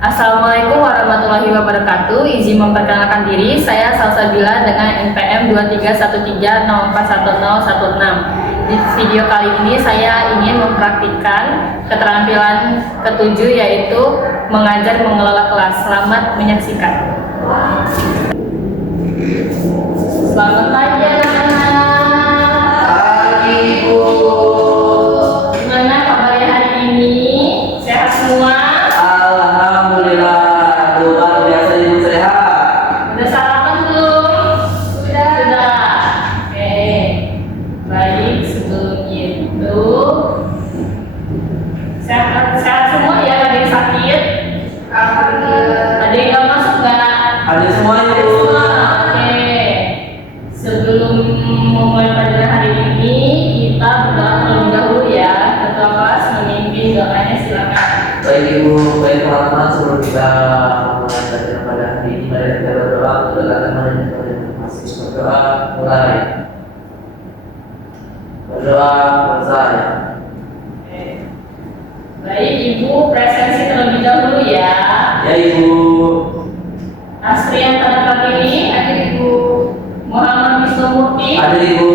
Assalamualaikum warahmatullahi wabarakatuh. Izin memperkenalkan diri, saya Salsabila dengan NPM 2313041016. Di video kali ini saya ingin mempraktikkan keterampilan ketujuh, yaitu mengajar mengelola kelas. Selamat menyaksikan. Selamat pagi anak-anak. Pagi, Bu. Gimana kabarnya hari ini? Sehat semua? Alhamdulillah, luar biasa ibu sehat. Udah sarapan belum? Sudah. Oke. Baik, sebelum itu sehat semua ya, ada yang sakit? Ada yang nggak masuk nggak? Ada semuanya, Ada Bu. semua. Oke. Sebelum memulai pelajaran hari ini, kita berdoa terlebih dahulu ya. Ketua kelas memimpin doanya, silakan. Baik Ibu, baik teman-teman, sebelum kita mulai pelajaran pada hari ini, mari kita berdoa untuk datang kepada masih berdoa mulai. Berdoa selesai. Oke. Baik, Ibu presensi terlebih dahulu ya. Ya Ibu. Astrian Tanakratini, ada Ibu. Muhammad Wisnumurti, Ada Ibu.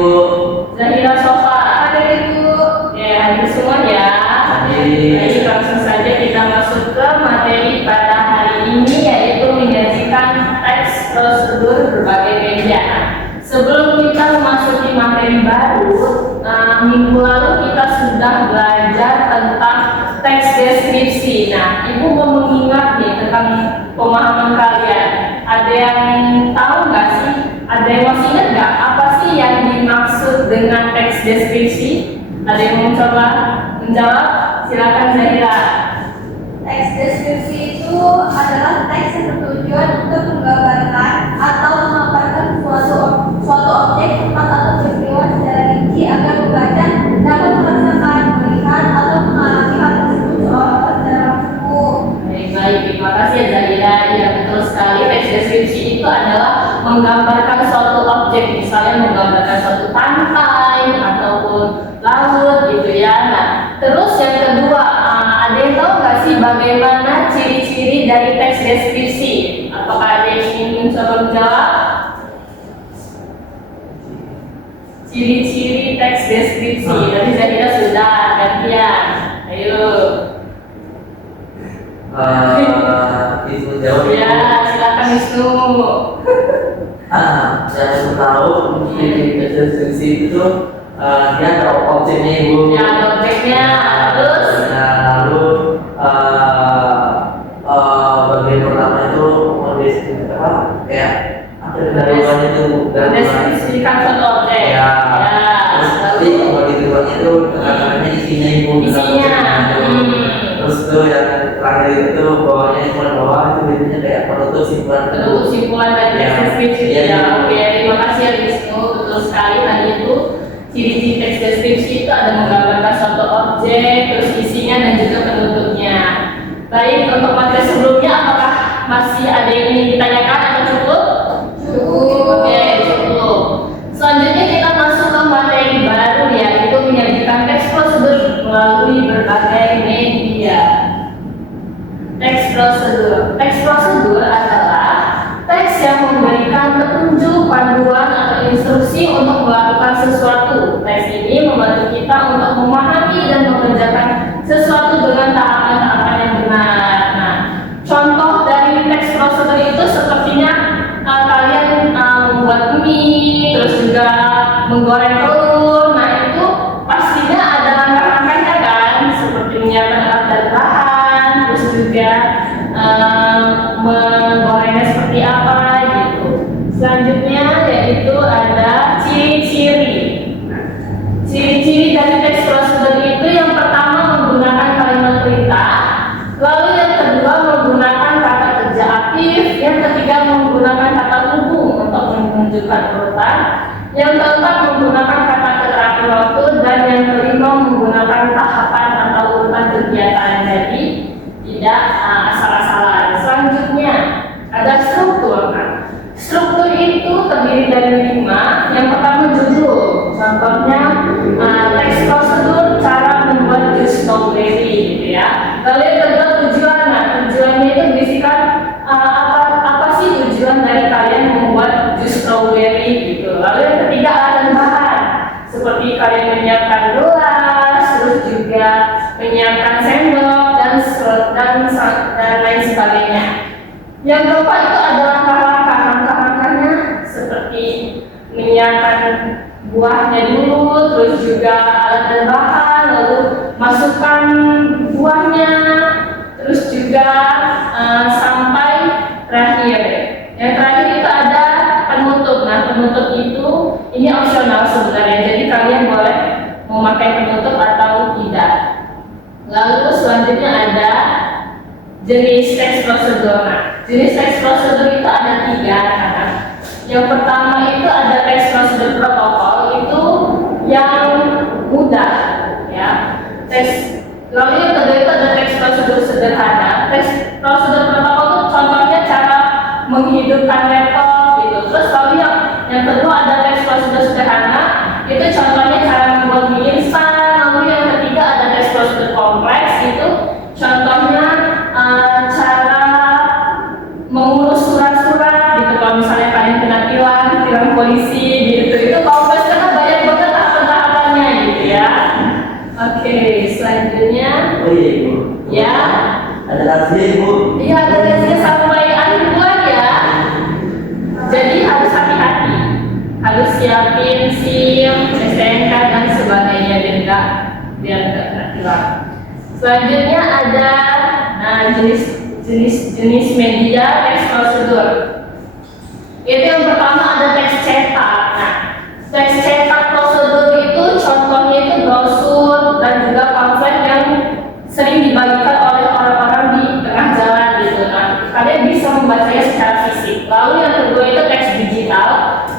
Zahira Sofa, ada Ibu. Ya, hadir semua ya. Hadir. Baik, langsung saja kita masuk ke materi pada hari ini, yaitu menyajikan teks prosedur berbagai media. Sebelum kita memasuki materi baru, minggu lalu kita sudah belajar tentang teks deskripsi. Nah, Ibu mau mengingat nih tentang pemahaman kalian. Ada yang tahu nggak sih? Ada yang masih ingat nggak apa sih yang dimaksud dengan teks deskripsi? Ada yang mau coba menjawab? Silakan Zahira. Teks deskripsi itu adalah teks yang bertujuan untuk menggambarkan atau memaparkan suatu objek, tempat atau peristiwa secara rinci agar pembaca dapat merasakan, melihat atau mengalami hal tersebut secara langsung. Baik, terima kasih ya Zahira. Ya, betul sekali. Teks deskripsi itu adalah menggambarkan suatu objek, misalnya menggambarkan suatu pantai ataupun laut gitu ya. Nah, terus yang kedua, ada yang tahu nggak sih bagaimana ciri-ciri dari teks deskripsi? Apakah ada yang ingin mencoba menjawab? Ciri-ciri teks deskripsi. Tadi Zahira sudah, gantian. Ayo. Ibu jawab. Ya, silakan Wisnu. Saya tahu di deskripsi itu dia ada objeknya Ibu. Ya, ada objeknya. Terus Lalu bagian pertama itu mendeskripsikan apa? Kayak ada darurat itu mendeskripsikan suatu objek. Ya. Ya. Terus nanti bagian keduanya itu katakannya isinya Ibu. Isinya. Terus itu yang terakhir itu bawahnya simpulan bawah itu biasanya kayak penutup simpulan. Bentuk kesimpulan dari teks Ya. deskripsi. Ya. Ya, oke. Terima kasih ya Wisnu. Betul sekali tadi itu ciri-ciri teks deskripsi itu ada menggambarkan suatu objek, terus isinya dan juga penutupnya. Baik, untuk materi sebelumnya apakah masih ada yang ingin ditanyakan atau cukup? Cukup. Oke, cukup. Selanjutnya kita masuk ke materi baru, yaitu menyajikan teks prosedur melalui berbagai media. Teks prosedur. Teks prosedur adalah teks yang memberikan petunjuk, panduan, atau instruksi untuk melakukan sesuatu. Teks ini membantu kita untuk memahami dan mengerjakan sesuatu dengan tahapan-tahapan yang benar. Nah, contoh dari teks prosedur itu sepertinya kalian membuat mie, terus juga menggoreng telur. Nah, itu pastinya ada langkah-langkahnya kan, seperti menyiapkan alat dan bahan, terus juga menggorengnya seperti apa gitu. Selanjutnya yaitu ada ciri-ciri. Ciri-ciri dari teks prosedur itu yang pertama menggunakan kalimat perintah, lalu yang kedua menggunakan kata kerja aktif, yang ketiga menggunakan kata hubung untuk menunjukkan urutan, yang keempat menggunakan kata keterangan waktu, dan yang kelima menggunakan tahapan atau urutan kegiatan. Jadi tidak asal-asalan. Selanjutnya ada struktur. Struktur itu terdiri dari 5. Yang pertama judul. Contohnya teks prosedur cara membuat jus strawberry gitu ya. Lalu yang kedua tujuan. Nah, tujuannya itu dan lain sebagainya. Yang keempat itu adalah langkah-langkah. Langkah-langkahnya seperti menyiapkan buahnya dulu, terus juga alat dan bahan, lalu masukkan buahnya, terus juga sampai terakhir. Yang terakhir itu ada penutup. Nah, penutup itu ini opsional sebenarnya, jadi kalian boleh memakai penutup atau tidak. Lalu selanjutnya ada jenis teks prosedur. Nah, jenis teks prosedur itu ada 3 kan? Yang pertama itu ada teks prosedur protokol, itu yang mudah ya. Lalu yang kedua itu ada teks prosedur sederhana. Teks prosedur protokol itu contohnya cara menghidupkan laptop gitu. Terus lalu yang kedua ada teks prosedur sederhana, itu contohnya cara membuat mie instan. Lalu yang ketiga ada teks prosedur kompleks, itu contohnya cara mengurus surat-surat gitu. Kalau misalnya kalian kena tilang polisi gitu, itu kompleks karena banyak banget tahapan-tahapannya gitu ya. Oke, selanjutnya Oh iya Ibu. ya. Ada rahasia Ibu. Iya, ada tesnya sampai akhir bulan ya. Jadi harus hati-hati, harus siapin SIM, STNK dan sebagainya biar nggak kena tilang. Selanjutnya ada jenis media teks prosedur. Itu yang pertama ada teks cetak. Nah, teks cetak prosedur itu contohnya itu brosur dan juga pamflet yang sering dibagikan oleh orang-orang di tengah jalan gitu. Nah, kalian bisa membacanya secara fisik. Lalu yang kedua itu teks digital.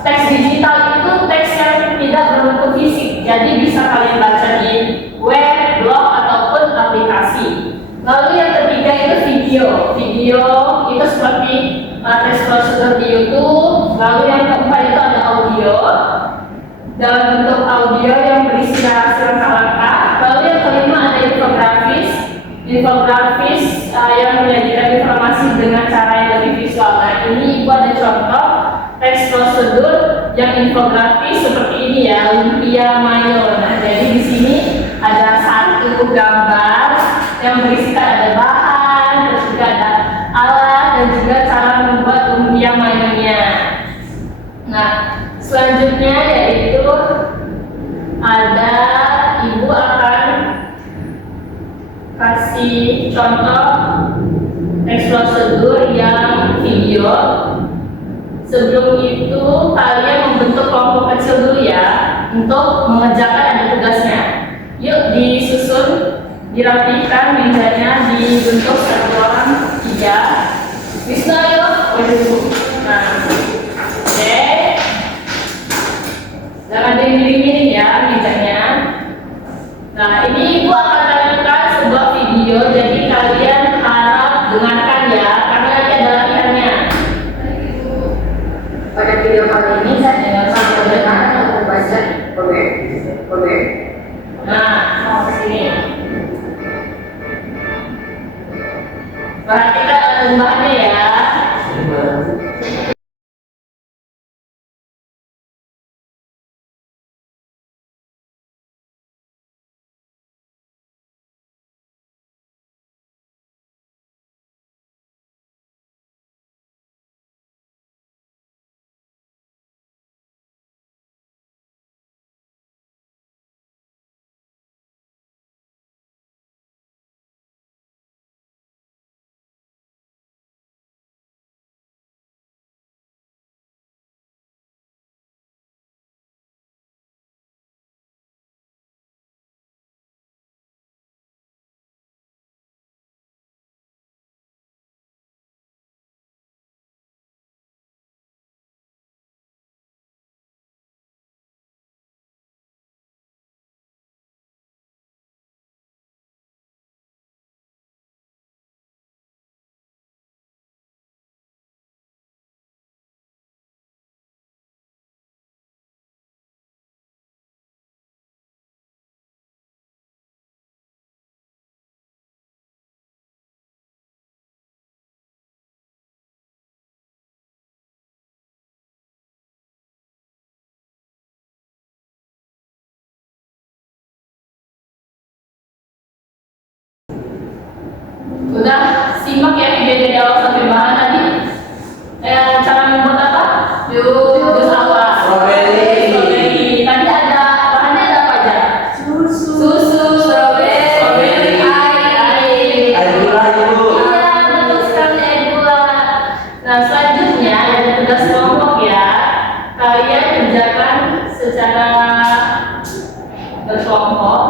Teks digital itu teks yang tidak berbentuk fisik, jadi bisa kalian baca di web, blog ataupun aplikasi. Lalu yang ketiga itu video. Video itu seperti teks prosedur di YouTube. Lalu yang keempat itu ada audio dalam bentuk audio yang berisi narasi langkah-langkah. Lalu yang kelima ada infografis. Infografis yang menyajikan informasi dengan cara yang lebih visual. Nah, ini Ibu ada contoh teks prosedur yang infografis seperti ini ya, lumpia mayo. Nah, jadi di sini ada satu gambar yang berisikan ada bahan, terus juga ada alat dan juga cara membuat lumpia mayonya. Nah, selanjutnya yaitu ada Ibu akan kasih contoh teks prosedur yang video. Sebelum itu kalian membentuk kelompok kecil dulu ya untuk mengerjakan ada tugasnya. Yuk disusun, dirapikan mejanya, dibentuk 1 orang 3. Bisa yuk. Nah, oke. Jangan dimiring-miring ya mejanya. Nah, ini Ibu akan tampilkan sebuah video, jadi kalian harap dengarkan ya, karena nanti ada latihannya. Pada video kali ini saya akan bagaimana membaca program. Nah, mau sini. Perhatikan bahannya ya. Udah simak ya video dari awal sampai bahan tadi. Cara membuat apa? Jus apa? Strawberry. Tadi ada bahannya ada apa aja? Susu, strawberry, air. Air gula Ibu. Iya, betul sekali air gula. Nah, selanjutnya ada tugas kelompok ya. Kalian kerjakan secara berkelompok.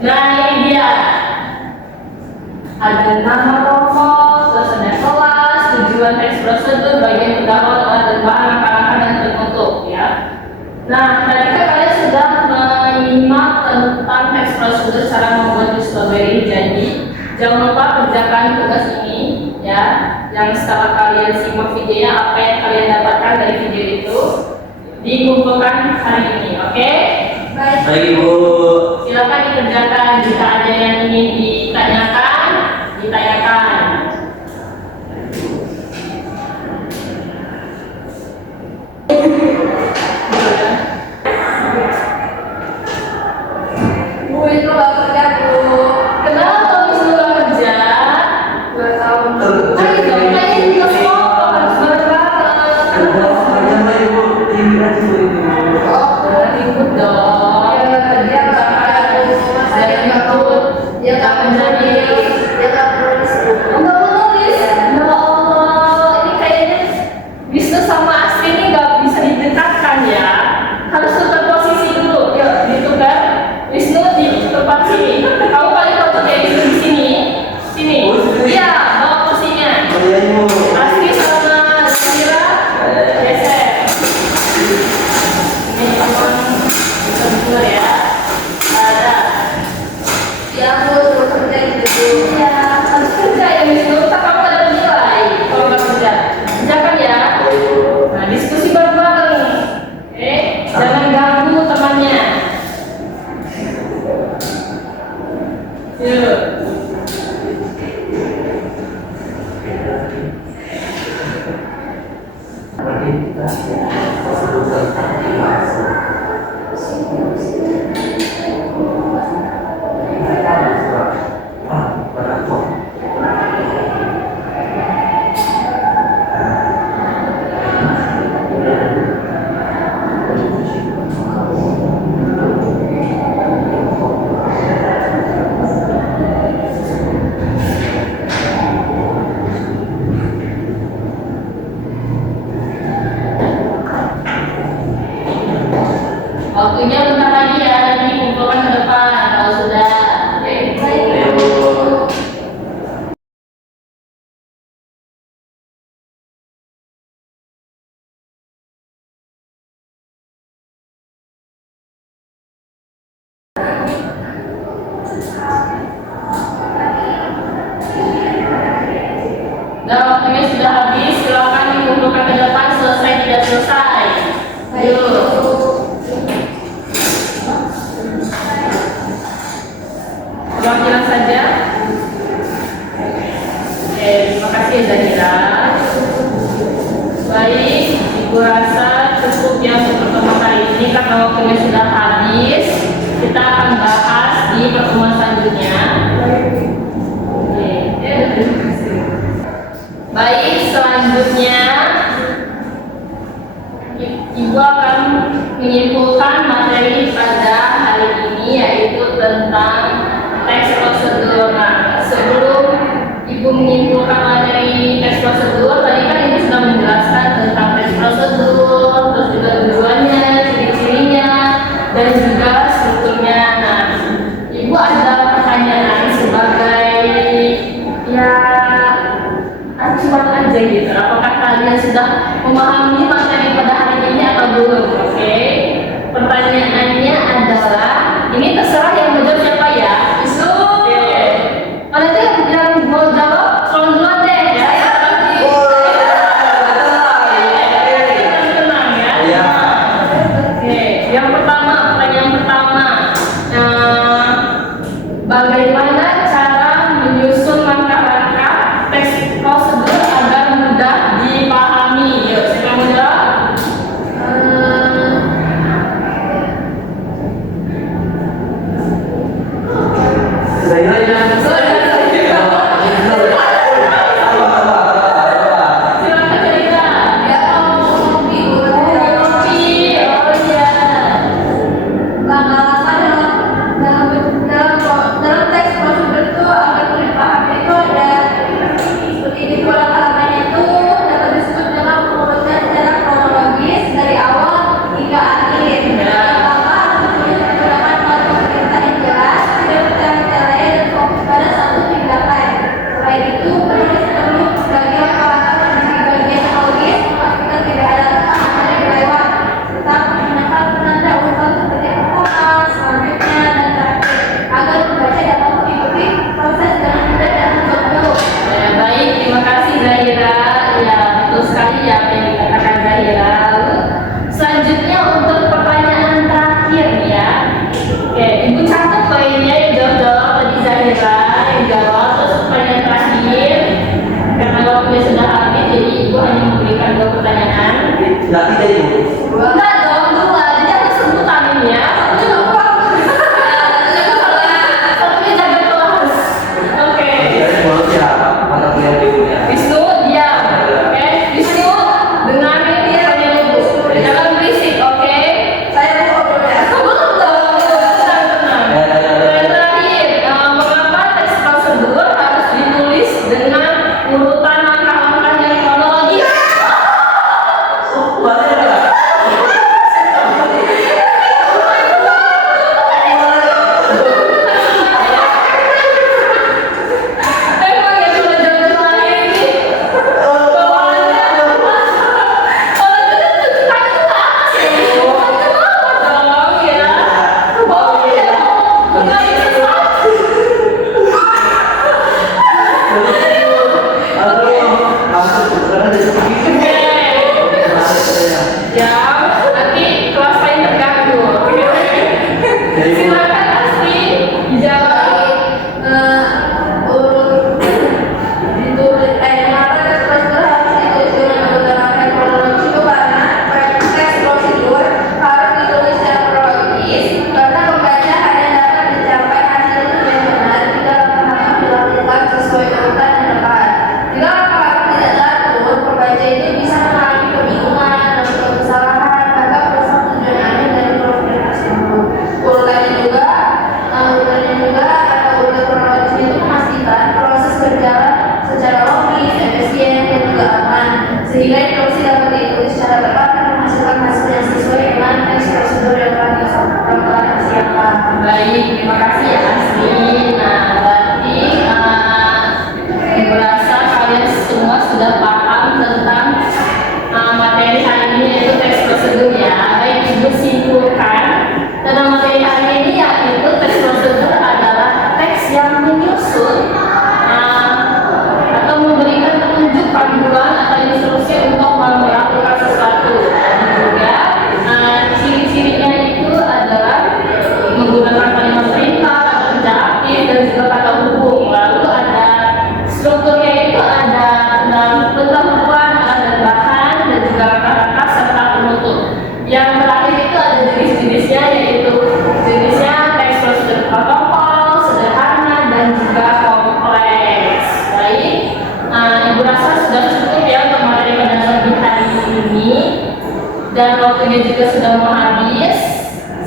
Nah, ini dia. Ada nama kelompok, terus ada kelas, tujuan teks prosedur, bagian pendahuluan dan bahan langkah-langkah dan tertutup ya. Nah, tadi kan kalian sudah menyimak tentang teks prosedur cara membuat jus strawberry. Jadi jangan lupa kerjakan tugas ini ya. Yang setelah kalian simak videonya, apa yang kalian dapatkan dari video itu dikumpulkan hari ini, oke? Baik Ibu. Silakan dikerjakan. Jika ada yang ingin ditanyakan, ditanyakan. Bu, itu nggak kerja, Bu. Kenapa Miss Nura kerja? 2 tahun. Ayo dong, kalian juga kelompok harus bareng-bareng. Ada Ibu. Ini aja Bu Ibu. Jangan ikut dong. Ya nggak kerja, nggak kerja, Bu. Masa dia nggak ikut? Dia nggak menjadi, dia nggak menulis, Bu. Enggak menulis. Ya Allah, ini kayaknya Wisnu sama Astri ini nggak bisa didekatkan ya. Harus tukar posisi dulu. Yuk, ditukar. Wisnu di tempat sini. Kamu paling cocok ya Wisnu di sini. Sini. Oh, sini. Iya, bawa kursinya. Oh iya Ibu. Astri sama Zafira geser. Ini teman kita dulu ya. Ada. Ya, Bu, suruh kerja gitu, Bu. Iya, harus kerja ya Wisnu. Tak kamu ada nilai kalau nggak kerja. Kerjakan ya. Nah, diskusi bareng-bareng. Oke, jangan ganggu temannya. Yuk. Berarti kita prosedur tentang langsung. Berat kok. Waktunya bentar lagi ya, nanti dikumpulkan ke depan kalau sudah. Oke. Ayo Bu. Nah, waktunya sudah habis, silakan dikumpulkan ke depan, selesai tidak selesai. Ayo. Perwakilan saja. Oke, terima kasih ya Zahira. Baik, Ibu rasa cukup ya untuk pertemuan kali ini karena waktunya sudah habis. Kita akan bahas di pertemuan selanjutnya. Oke, terima kasih. Baik, selanjutnya Ibu akan menyimpulkan materi pada hari ini yaitu tentang teks prosedur. Nah, sebelum Ibu menyimpulkan materi teks prosedur, tadi kan Ibu sudah menjelaskan tentang teks prosedur, terus juga tujuannya, ciri-cirinya, dan juga strukturnya. Nah, Ibu ada pertanyaan sebagai ya acuan aja gitu. Apakah kalian sudah memahami materi pada hari ini atau belum? Oke. Pertanyaannya adalah, ini terserah yang mau jawab siapa ya. Oke. Mana tuh yang mau jawab? Tolong duluan deh ya. Tenang ya. Iya. Oke. Yang pertama, pertanyaan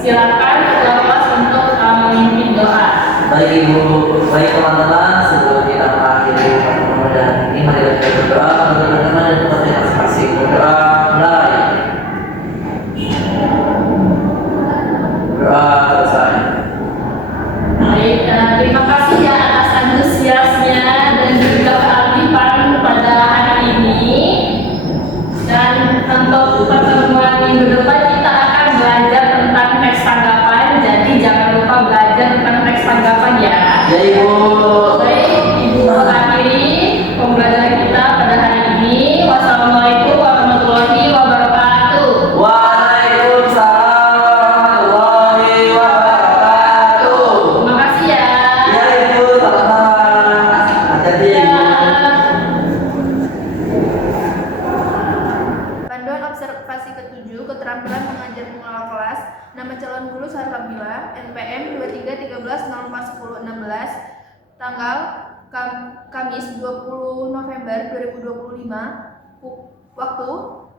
Silakan ketua kelas untuk memimpin doa. Baik Ibu, baik teman-teman, sebelum kita mengakhiri pertemuan ini, mari kita berdoa untuk teman-teman dan teman yang masing-masing. Berdoa mulai. Berdoa selesai. Baik, terima kasih ya atas antusiasnya dan juga keaktifan pada hari ini. Dan untuk pertemuan minggu depan kita akan belajar tentang teks tanggapan. Jadi jangan lupa belajar tentang teks tanggapan ya. Ya Ibu. Baik, Ibu akhiri pembelajaran kita pada hari ini. Wassalamualaikum warahmatullahi wabarakatuh. Waalaikumsalam warahmatullahi wabarakatuh. Terima kasih ya. Ya Ibu, sama-sama. Hati-hati ya Ibu. Panduan observasi ke-7, keterampilan mengajar mengelola kelas. Nama calon guru Sarfabila, NPM 2313041016, tanggal Kamis 20 November 2025, waktu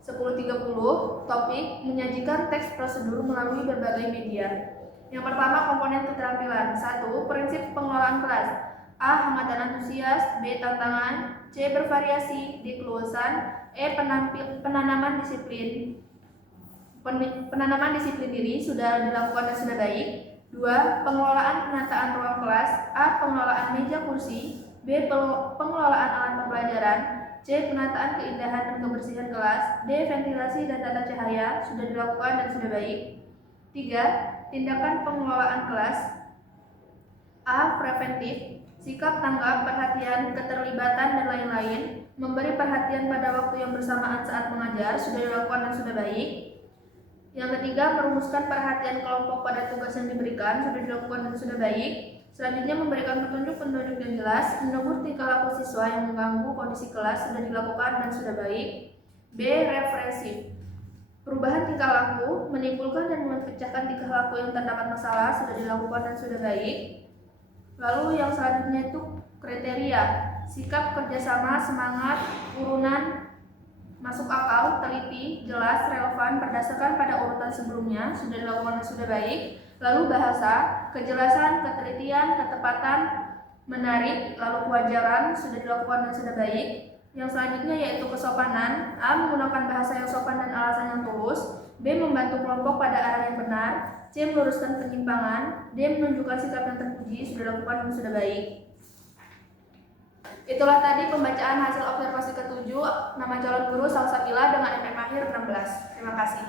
10.30, topik menyajikan teks prosedur melalui berbagai media. Yang pertama, komponen keterampilan. 1. Prinsip pengelolaan kelas. A. Hambatan antusias. B. Tantangan. C. Bervariasi. D. Keluasan. E. Penanaman disiplin. Penanaman disiplin diri sudah dilakukan dan sudah baik. 2. Pengelolaan penataan ruang kelas. A. Pengelolaan meja kursi. B. Pengelolaan alat pembelajaran. C. Penataan keindahan dan kebersihan kelas. D. Ventilasi dan tata cahaya sudah dilakukan dan sudah baik. 3. Tindakan pengelolaan kelas. A. Preventif, sikap tanggap, perhatian, keterlibatan, dan lain-lain. Memberi perhatian pada waktu yang bersamaan saat mengajar sudah dilakukan dan sudah baik. Yang ketiga, merumuskan perhatian kelompok pada tugas yang diberikan sudah dilakukan dan sudah baik. Selanjutnya, memberikan petunjuk-petunjuk yang jelas, menegur tingkah laku siswa yang mengganggu kondisi kelas sudah dilakukan dan sudah baik. B. Represif, perubahan tingkah laku, menimbulkan dan memecahkan tingkah laku yang terdapat masalah sudah dilakukan dan sudah baik. Lalu yang selanjutnya itu kriteria, sikap kerjasama, semangat, urunan, masuk akal, teliti, jelas, relevan berdasarkan pada urutan sebelumnya sudah dilakukan dan sudah baik. Lalu bahasa, kejelasan, ketelitian, ketepatan, menarik, lalu kewajaran sudah dilakukan dan sudah baik. Yang selanjutnya yaitu kesopanan. A. Menggunakan bahasa yang sopan dan alasan yang tulus. B. Membantu kelompok pada arah yang benar. C. Meluruskan penyimpangan. D. Menunjukkan sikap yang terpuji sudah dilakukan dan sudah baik. Itulah tadi pembacaan hasil observasi ke-7 nama calon guru Salsabila dengan NPM akhir 16. Terima kasih.